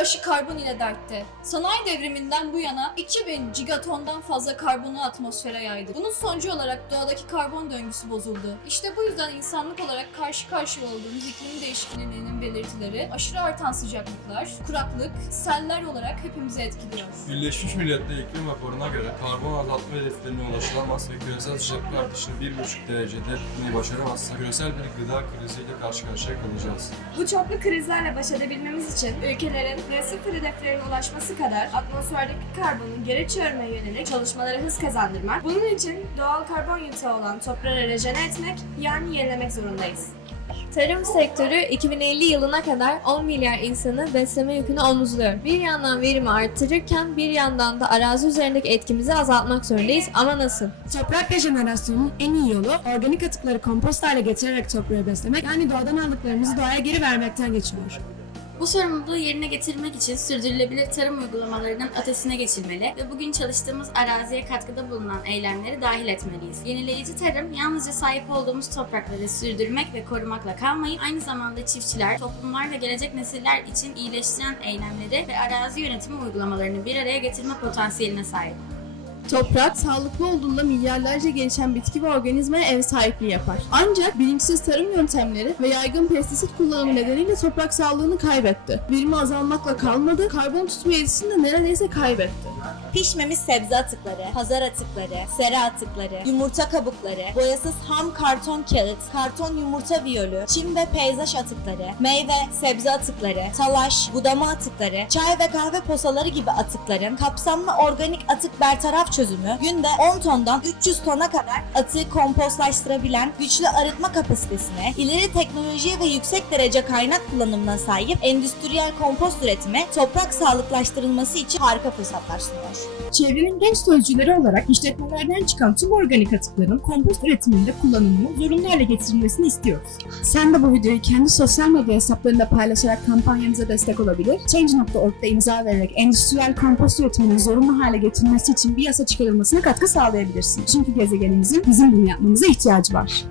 başı karbon ile dertte. Sanayi devriminden bu yana 2000 gigatondan fazla karbonu atmosfere yaydı. Bunun sonucu olarak doğadaki karbon döngüsü bozuldu. İşte bu yüzden insanlık olarak karşı karşıya olduğumuz iklim değişikliğinin belirtileri aşırı artan sıcaklıklar, kuraklık, seller olarak hepimizi etkiliyor. Birleşmiş Milletler İklim Raporu'na göre karbon azaltma hedeflerine ulaşılamaz ve küresel sıcaklık artışını 1,5 derecede tutmayı başaramazsa küresel bir gıda kriziyle karşı karşıya kalacağız. Bu çoklu krizlerle baş edebilmemiz için ülkelerin net sıfır hedeflerine ulaşması kadar atmosferdeki karbonu geri çevirmeye yönelik çalışmalara hız kazandırmak, bunun için doğal karbon yutağı olan toprağı rejene etmek yani yenilemek zorundayız. Tarım sektörü 2050 yılına kadar 10 milyar insanı besleme yükünü omuzluyor. Bir yandan verimi artırırken bir yandan da arazi üzerindeki etkimizi azaltmak zorundayız ama nasıl? Toprak rejenerasyonunun en iyi yolu organik atıkları kompost hale getirerek toprağı beslemek yani doğadan aldıklarımızı doğaya geri vermekten geçiyor. Bu sorumluluğu yerine getirmek için sürdürülebilir tarım uygulamalarının ötesine geçilmeli ve bugün çalıştığımız araziye katkıda bulunan eylemleri dahil etmeliyiz. Yenileyici tarım yalnızca sahip olduğumuz toprakları sürdürmek ve korumakla kalmayıp aynı zamanda çiftçiler, toplumlar ve gelecek nesiller için iyileştiren eylemleri ve arazi yönetimi uygulamalarını bir araya getirme potansiyeline sahip. Toprak sağlıklı olduğunda milyarlarca gelişen bitki ve organizmaya ev sahipliği yapar. Ancak bilinçsiz tarım yöntemleri ve yaygın pestisit kullanımı nedeniyle toprak sağlığını kaybetti. Verimi azalmakla kalmadı, karbon tutma yetisini de neredeyse kaybetti. Pişmemiş sebze atıkları, pazar atıkları, sera atıkları, yumurta kabukları, boyasız ham karton kağıt, karton yumurta viyolü, çim ve peyzaj atıkları, meyve, sebze atıkları, talaş, budama atıkları, çay ve kahve posaları gibi atıkların kapsamlı organik atık bertaraf çözümü günde 10 tondan 300 tona kadar atığı kompostlaştırabilen güçlü arıtma kapasitesine, ileri teknolojiye ve yüksek derece kaynak kullanımına sahip endüstriyel kompost üretimi toprak sağlıklaştırılması için harika fırsatlar sunuyor. Çevrenin genç sözcüleri olarak işletmelerden çıkan tüm organik atıkların kompost üretiminde kullanımını zorunlu hale getirilmesini istiyoruz. Sen de bu videoyu kendi sosyal medya hesaplarında paylaşarak kampanyamıza destek olabilir. Change.org'da imza vererek endüstriyel kompost üretiminin zorunlu hale getirilmesi için bir yasa çıkarılmasına katkı sağlayabilirsin. Çünkü gezegenimizin bizim bunu yapmamıza ihtiyacı var.